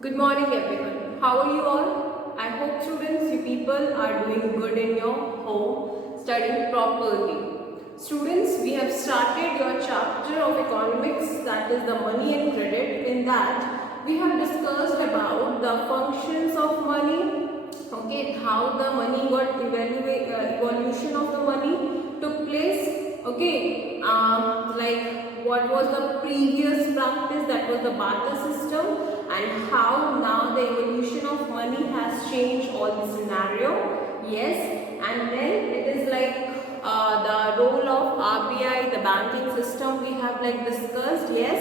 Good morning everyone. How are you all? I hope students, you people are doing good in your home, studying properly. Students, we have started your chapter of economics, that is the money and credit. In that, we have discussed about the functions of money, okay, how the money got evolution of the money took place, okay, like what was the previous practice, that was the barter system, and how now the evolution of money has changed all the scenario. Yes, and then it is like the role of RBI, the banking system we have like discussed. Yes,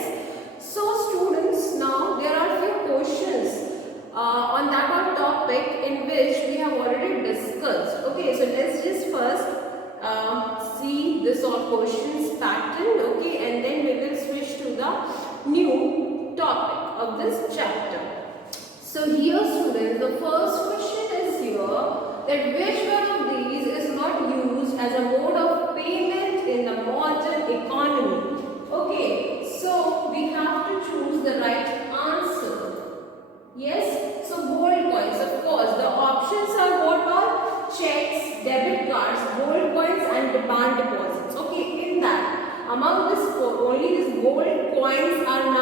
so students, now there are few questions on that one topic in which we have already discussed. Okay, so let's just first see this all questions pattern, okay, and then we will switch to the new topic of this chapter. So here students, the first question is here, that which one of these is not used as a mode of payment in the modern economy? Okay, so we have to choose the right answer. Yes, so gold coins, of course, the options are what are checks, debit cards, gold coins and demand deposits. Okay, in that, among this four, only these gold coins are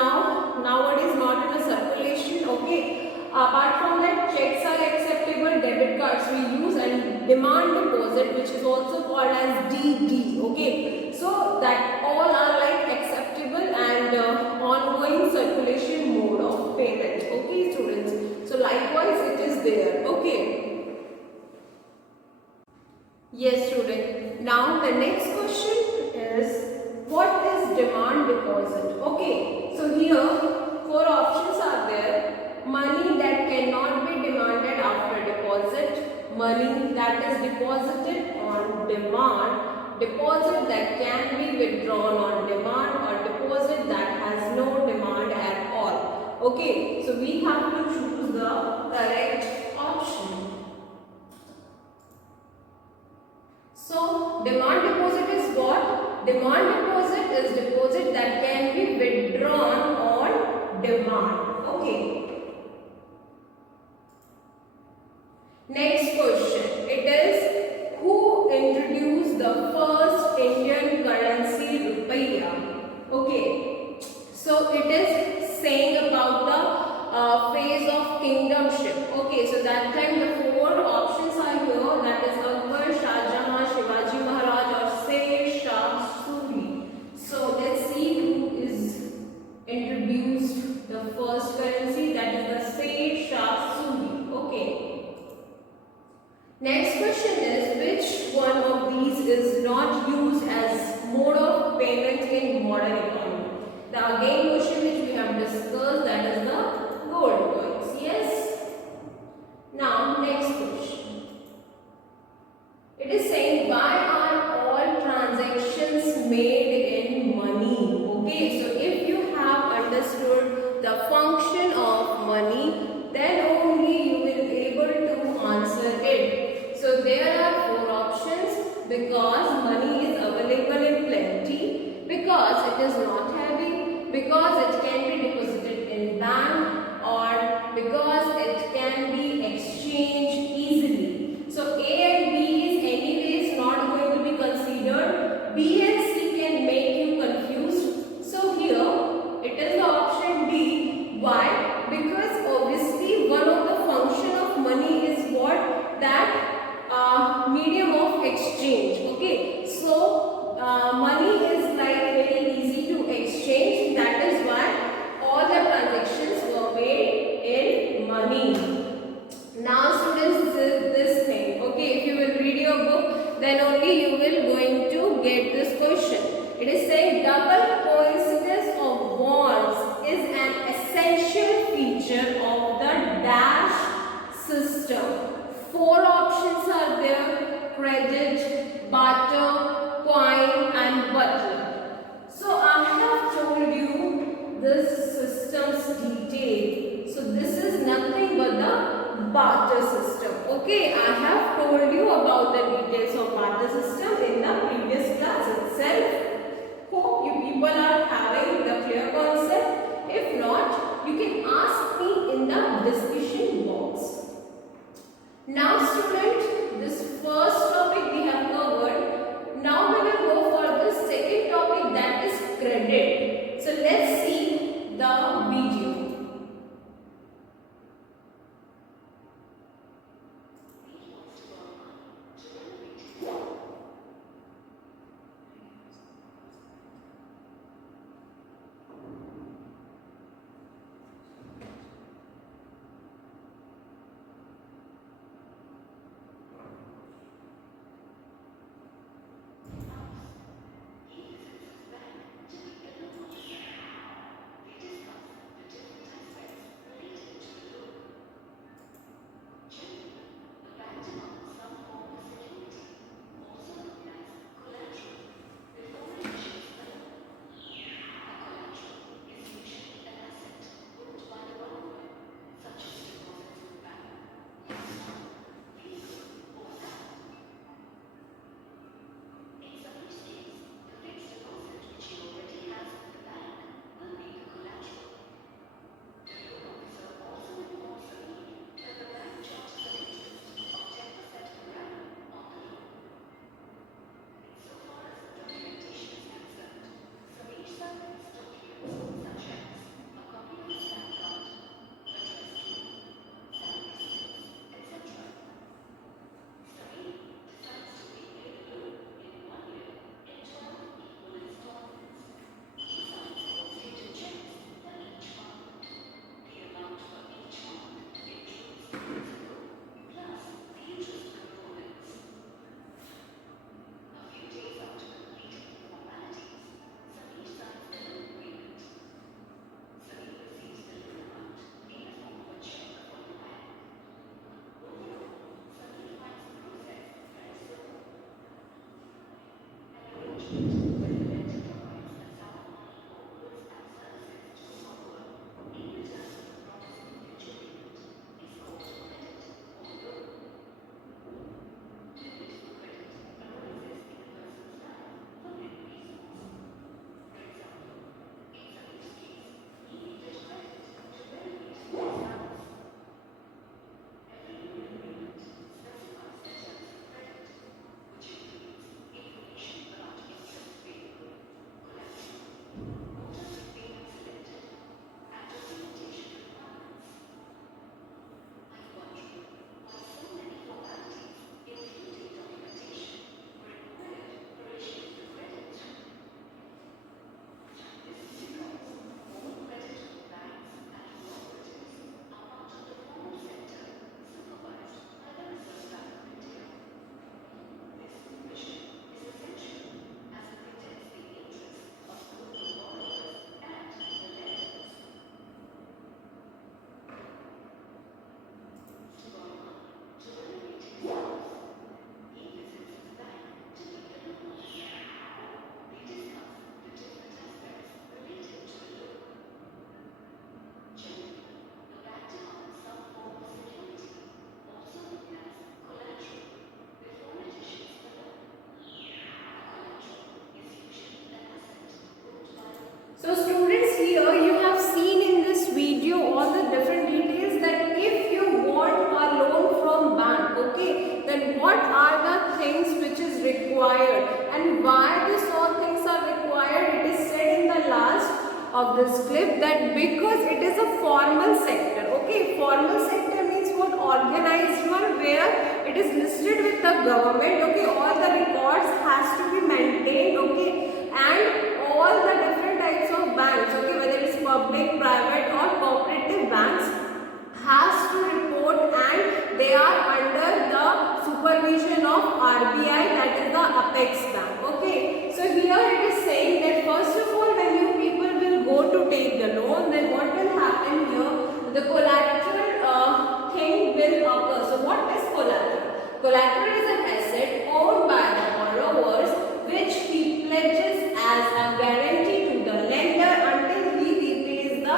nowadays not in a circulation. Okay, apart from that, checks are acceptable, debit cards we use, and demand deposit, which is also called as DD. Okay, so that all are like acceptable and ongoing circulation mode of payment. Okay, students, so likewise it is there. Okay, yes student, now the next question is, what is demand deposit? Okay, so here four options are there: money that cannot be demanded after deposit, money that is deposited on demand, deposit that can be withdrawn on demand, or deposit that has no demand at all. Okay, so we have to choose the correct option. So demand deposit is what? Demand deposit is deposit that can be withdrawn on demand. Okay. Next question. It is, who introduced the first Indian currency, rupiah? Okay. So it is saying about the phase of kingdomship. Okay. So that time the four options are here. That is Akbar, Shah Jahan, Shivaji Maharaj, or Sher Shah Suri. So let's see who is introduced the first currency. That is the Sher Shah Suri. Okay. Next question is, which one of these is not used as mode of payment in modern economy? The again question which we have discussed, that is the gold coins. Yes. Now next question. It is saying, why are all transactions made in money? Okay, so if you have understood the function of money, then only you will be able to answer it. So there are four options: because money is available in plenty, because it is not heavy, because it can be deposited in bank, or because it can be exchanged easily. So A and B is anyways not going to be considered. B and C can make you confused. So here it is the option D. Why? Because obviously one of the function of money is what? That medium of exchange. Okay, so money is like very easy to exchange. That is why all the transactions were made in money. Now students, this thing. Okay, if you will read your book, then only you will going to get this question. It is saying, double coincidence of bonds is an essential feature of the dash system. Four options are there: credit, barter, coin and butter. So I have told you this system's detail. So this is nothing but the barter system. Okay, I have told you about the details of barter system in the previous class itself. Hope you people are having the clear concept. If not, you can ask me in the So students, here you have seen in this video all the different details that if you want a loan from bank, okay, then what are the things which is required and why these all things are required. It is said in the last of this clip that because it is a formal sector, okay, formal sector means what? Organized one, where it is listed with the government, okay, all the records has to be maintained, okay, and all the different types of banks, okay, whether it's public, private or cooperative banks, has to report, and they are under the supervision of RBI, that is the apex bank, okay. So here it is saying that first of all, when you people will go to take the loan, then what will happen here? The collateral thing will occur. So what is collateral? Collateral is an asset owned by the borrowers which he pledges as a guarantee to the lender until he repays the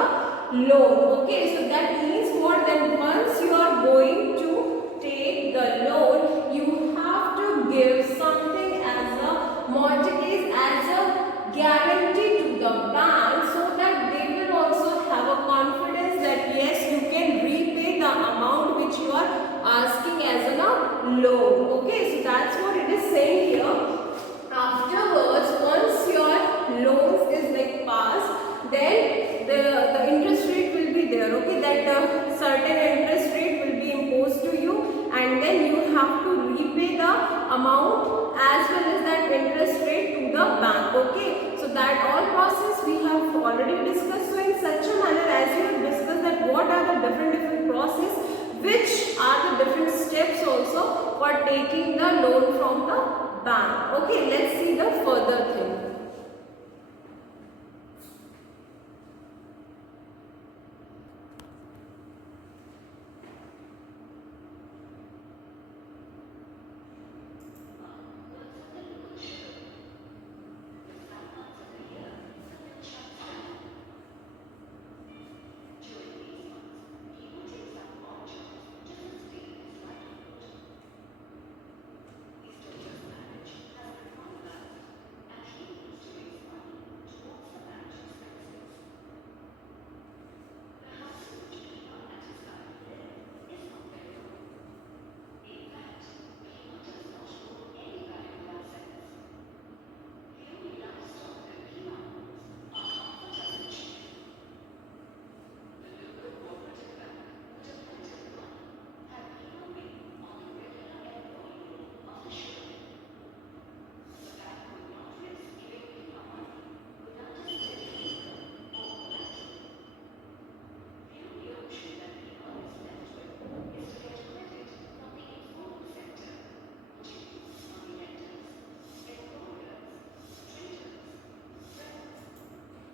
loan. Okay, so that means what? Then once you are going to take the loan, you have to give something as a mortgage, as a guarantee to the bank, so that they will also have a confidence that yes, you can repay the amount which you are asking as a loan. Okay, so that's what it is saying here. Afterwards, once your loans is like passed, then the interest rate will be there, okay, that certain interest rate will be imposed to you, and then you have to repay the amount as well as that interest rate to the bank, okay. So that all process we have already discussed. So in such a manner, as you have discussed that what are the different process, which are the different steps also for taking the loan from the bank. Okay, let's see the further thing.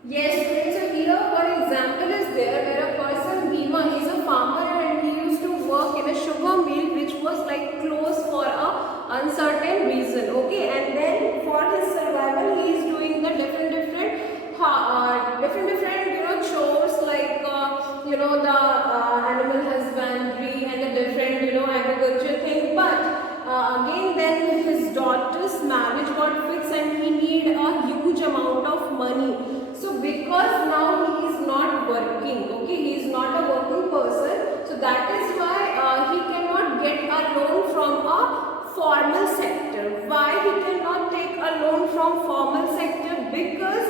Yes, students, so here one example is there where a person, Bhima, he is a farmer and he used to work in a sugar mill which was like closed for a uncertain reason, okay, and then for his survival he is doing the different chores like the animal husbandry and the different agriculture thing, but again then his daughter's marriage got fixed and he need a huge amount of money. So because now he is not working, okay, he is not a working person, so that is why he cannot get a loan from a formal sector. Why he cannot take a loan from formal sector? Because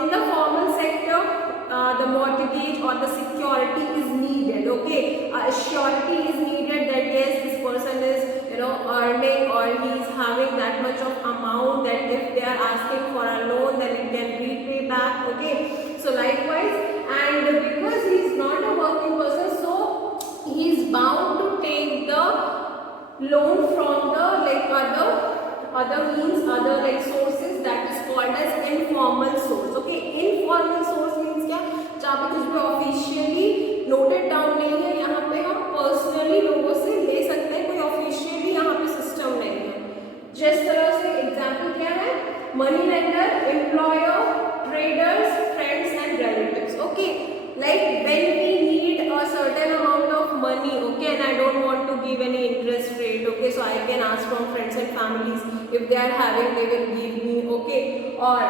in the formal sector the mortgage or the security is needed, okay, surety is needed that yes, this person is earning or he is having that much of amount that if they are asking for a loan then it can repay back, okay. So likewise, and because he is not a working person, so he is bound to take the loan from the other means, other sources, that is called as informal source, okay. Informal source means क्या, जहाँ पे कुछ भी officially noted down नहीं है, यहाँ पे हम पर्सनली लोगों से ले सकते हैं, कोई ऑफिशियली यहाँ पे सिस्टम नहीं है। जिस तरह से एग्जाम्पल क्या है, money lender, employer, traders, friends and relatives, okay, like when we need a certain amount of money, okay, and I don't want to give any interest rate, okay, so I can ask from friends and families, if they are having they will give me, okay, or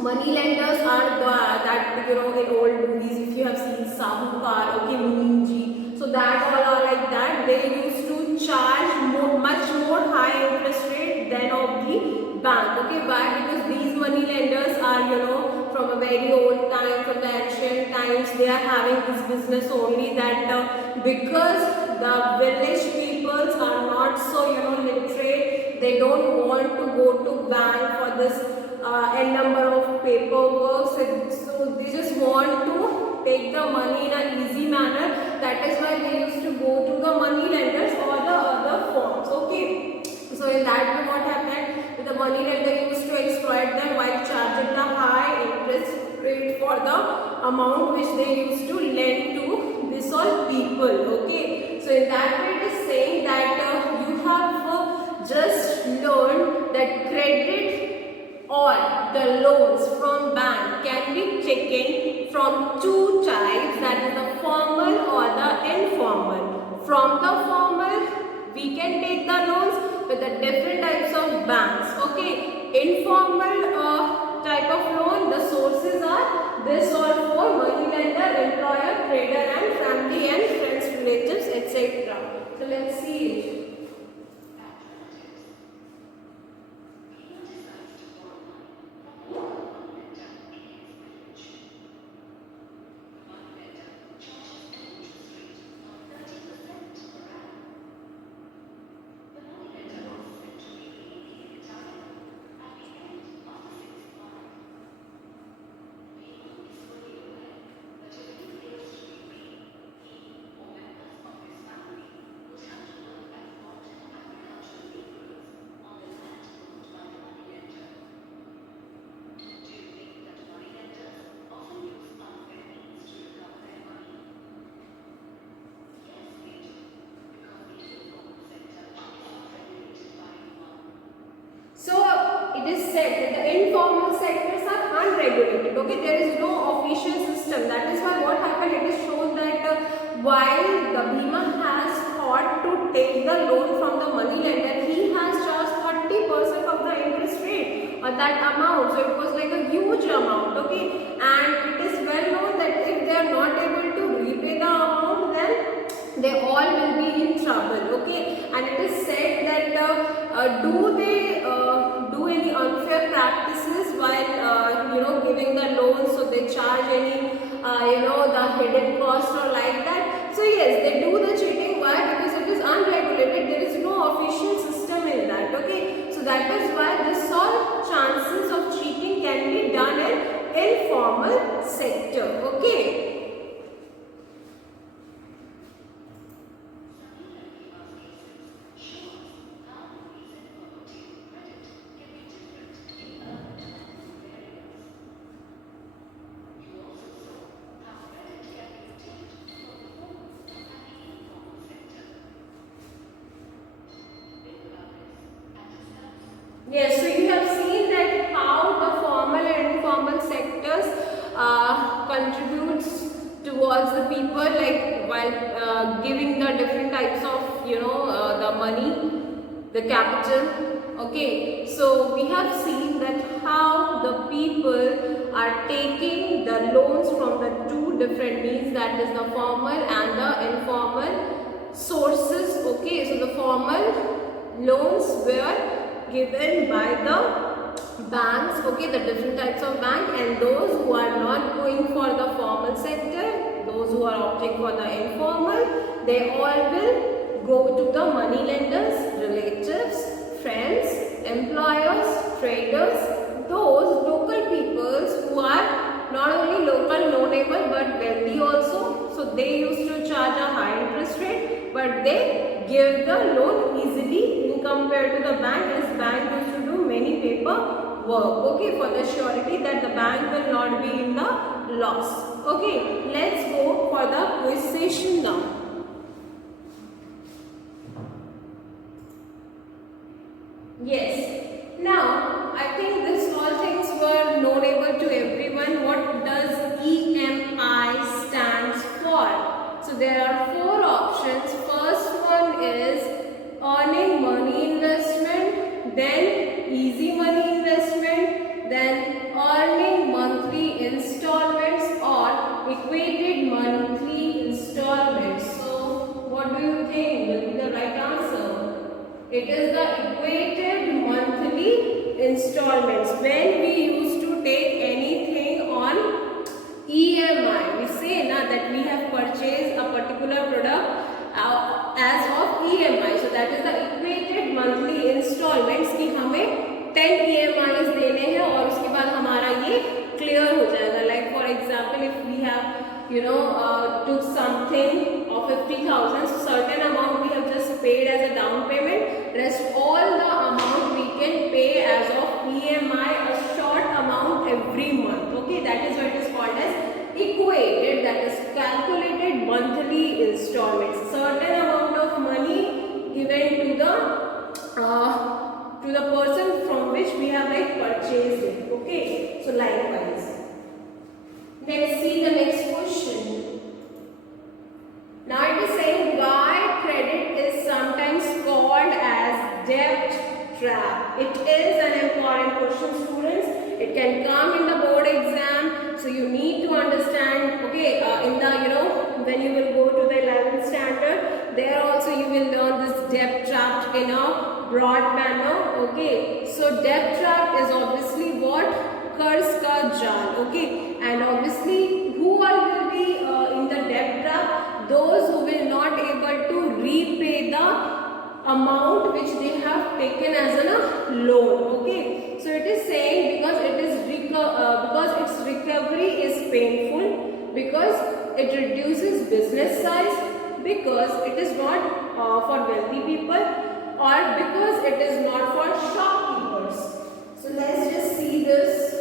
money lenders are that in old movies, if you have seen Sahukar, okay, Muninji, so that all are like that. They used to charge much more high interest rate than of the bank. Okay, why? Because these money lenders are from a very old time, from the ancient times, they are having this business only that because the village peoples are not so literate, they don't want to go to bank for this n number of paperwork, so they just want to take the money in an easy manner. That is why they used to go to the money lenders or the other firms. Okay, so in that way what happened, the money lender used to exploit them while charging the high interest rate for the amount which they used to lend to this all people. Okay, so in that way it is saying that you have just learned that credit or the loans from bank can be taken from two types, that is the formal or the informal. From the formal, we can take the loans with the different types of banks. Okay, informal type of loan, the sources are this all for money lender, employer, trader and family and friends, relatives, etc. So let's see it. So it is said that the informal sectors are unregulated. Okay, there is no official system. That is why what happened, it is shown that while the Bhima has thought to take the loan from the money lender, he has charged 30% of the interest rate or that amount. So it was like a huge amount. Okay, and it is well known that if they are not able to repay the amount, then they all will be in trouble. Okay, and it is said that do they do any unfair practices while giving the loan, so they charge any the hidden cost or like that. So yes, they do the cheating. Why? Because it is unregulated, there is no official system in that. Okay, so that is why this all chances of cheating can be done in informal sector. Okay. Yes, so you have seen that how the formal and informal sectors contributes towards the people, like while giving the different types of the money, the capital. Okay, so we have seen that how the people are taking the loans from the two different means, that is the formal and the informal sources. Okay, so the formal loans were given by the banks, okay, the different types of bank, and those who are not going for the formal sector, those who are opting for the informal, they all will go to the money lenders, relatives, friends, employers, traders, those local peoples who are not only local, knownable but wealthy also. So they used to charge a high interest rate, but they give the loan easily in compared to the bank, as bank used to do many paper work, okay, for the surety that the bank will not be in the loss. Okay, let's go for the quiz session now. Yes, now I think this all things were knowable to everyone. What does EMI stands for? So there are four options. First one is earning money investment, then easy money investment, then earning It is the equated monthly installments. When we used to take anything on EMI, we say na that we have purchased a particular product as of EMI. So that is the equated monthly installments कि हमें 10 EMIs देने हैं और उसके बाद हमारा ये clear हो जाएगा. Like for example, if we have took something of 50,000, so certain amount we have just paid as a down payment, rest all the amount we can pay as of EMI, a short amount every month. Okay, that is what is called as equated, that is calculated monthly installments. Certain amount of money given to the person from which we have like purchased it. Okay, so likewise. Let's see the next question. Now it is saying why credit is sometimes called as debt trap. It is an important question, students. It can come in the board exam, so you need to understand. Okay, in the when you will go to the 11th standard, there also you will learn this debt trap in a broad manner. Okay, so debt trap is obviously what? कर्ज का जाल. Okay, and obviously who all will be in the debt trap? Those who will not able to repay the amount which they have taken as a loan. Okay, so it is saying because its recovery is painful, because it reduces business size, because it is not for wealthy people, or because it is not for shopkeepers. So let's just see this.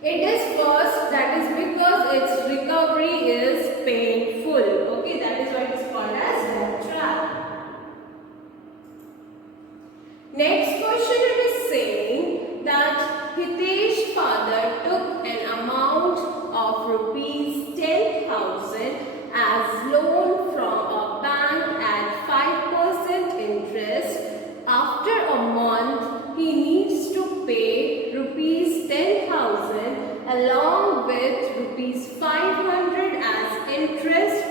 It is first, that is because its recovery is painful. Okay, that is why it is called as debt trap. Next question, it is saying that Hitesh's father took an amount of rupees 10,000 as loan from a bank at 5% interest. After a month, he needs to pay rupees 10,000 along with rupees 500 as interest.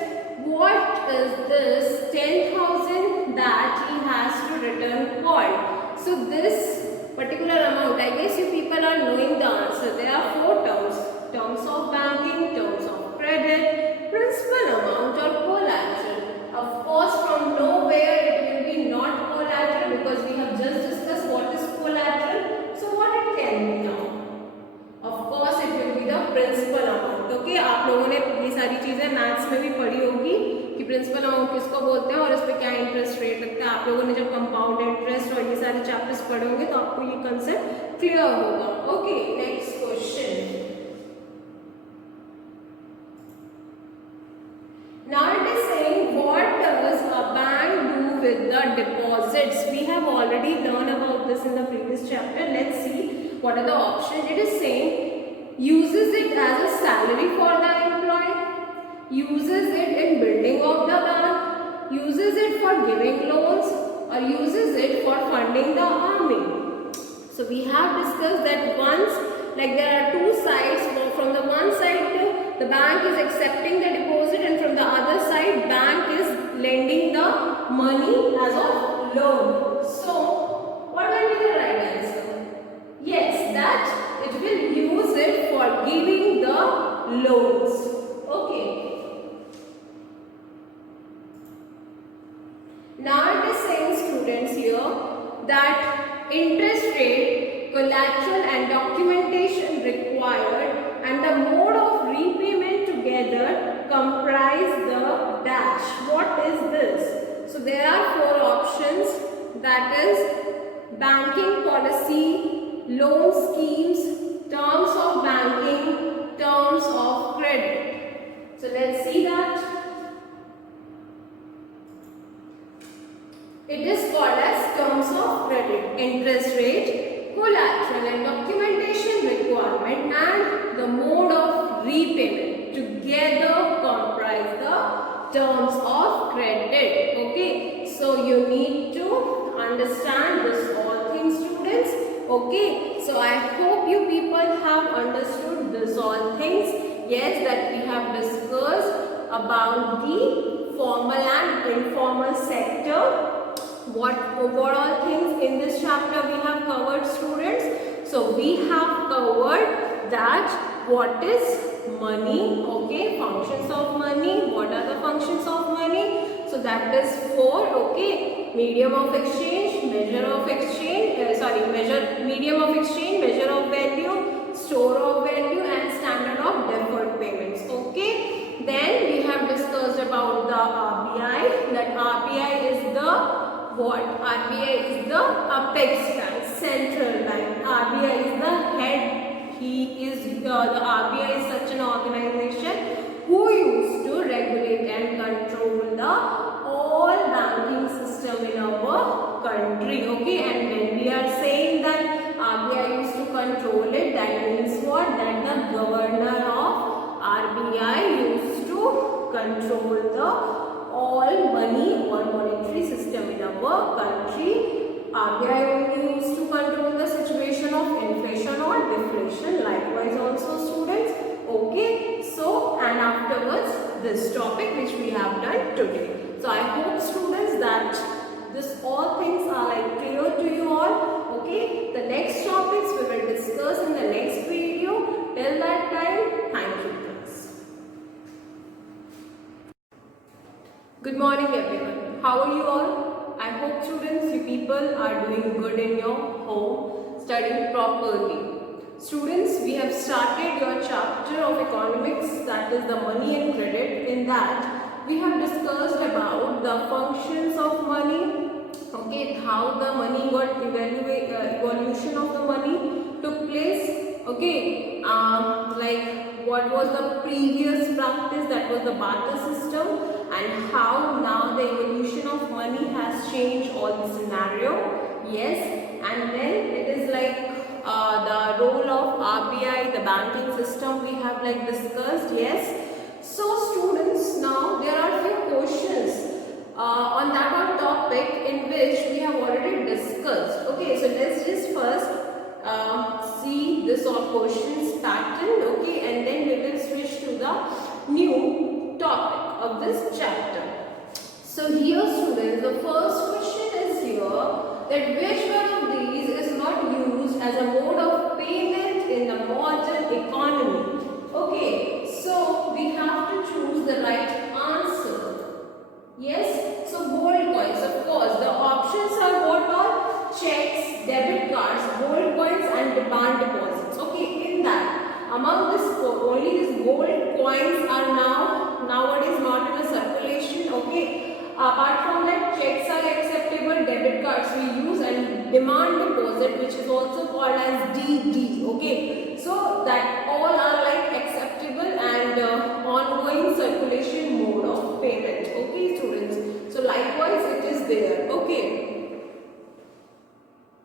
What is this 10,000 that he has to return called? So this particular amount, I guess you people are knowing the answer. There are 4 terms. Terms of banking, terms of credit, principal amount or collateral. Of course, from nowhere it will be not collateral, because we have just discussed what is collateral. So what it can be now? Of course it will be the principal amount. Okay, आप लोगों ने ये सारी चीजें maths में भी पढ़ी होगी कि प्रिंसिपल अमाउंट किसको बोलते हैं और इस पे क्या इंटरेस्ट रेट लगता है. आप लोगों ने जब कंपाउंड इंटरेस्ट और ये सारे चैप्टर्स पढ़े होंगे तो आपको ये कंसेप्ट क्लियर होगा. Okay, next question. Now it is saying what does a bank do with the deposits? We have already learned about this in the previous chapter. Let's see what are the options. It is saying uses it as a salary for the employee, uses it in building of the bank, uses it for giving loans, or uses it for funding the army. So we have discussed that once, like there are 2 sides. From the one side, the bank is accepting the deposit, and from the other side, bank is lending the money as a loan. So what will be the right answer? Yes, that it will use it for giving the loans. Okay. Now it is saying, students, here that interest rate, collateral and documentation required and the mode of repayment together comprise the dash. What is this? So there are 4 options, that is banking policy, loan schemes, terms of banking, terms of credit. So let's see that. It is called as terms of credit, interest rate, collateral and documentation requirement, and the mode of repayment together comprise the terms of credit. Okay, so you need to understand this all things, students. Okay, so I hope you people have understood this all things. Yes, that we have discussed about the formal and informal sector, what all things in this chapter we have covered, students? So we have covered that what is money, okay, functions of money, what are the functions of money. So that is 4, okay, medium of exchange, measure of exchange, medium of exchange, measure of value, store of value and standard of deferred payments, okay. Then we have discussed about the RBI, that RBI is the what? RBI is the apex bank, central bank. RBI is the head. He is the RBI is such an organization who used to regulate and control the all banking system in our country, okay. And when we are saying that RBI used to control it, that means what? That the governor of RBI used to control the all money or monetary system in our country. RBI only used to control the situation of inflation or deflation, likewise also, students, okay. So, and afterwards this topic which we have done today. So I hope, students, that this all things are like clear to you all, okay. The next topics we will discuss in the next video. Till that time, thank you, class. Good morning, everyone. How are you all? I hope, students, you people are doing good in your home, studying properly. Students, we have started your chapter of economics, that is the money and credit. In that, we have discussed about the functions of money, okay, how the money got evolution of the money took place, okay, like what was the previous practice, that was the barter system, and how now the evolution of money has changed all the scenario, yes. And then it is like the role of RBI, the banking system we have like discussed, yes. So students, now there are few questions on that topic in which we have already discussed, okay. So let's just first see this all questions pattern, okay, and then we will switch to the new topic of this chapter. So here, students, the first question is here, that which one of these is not used as a mode of payment in the modern economy, okay. So we have to choose the right answer, yes. So gold coins, of course, the options are what are? Checks, debit cards, gold coins and demand deposits, okay. In that, among this four, only these gold coins are nowadays not in a circulation, okay. Apart from that, checks are acceptable, debit cards we use, and demand deposit, which is also called as DD, okay. So that all are like acceptable and ongoing circulation mode of payment, okay, students. So likewise it is there, okay.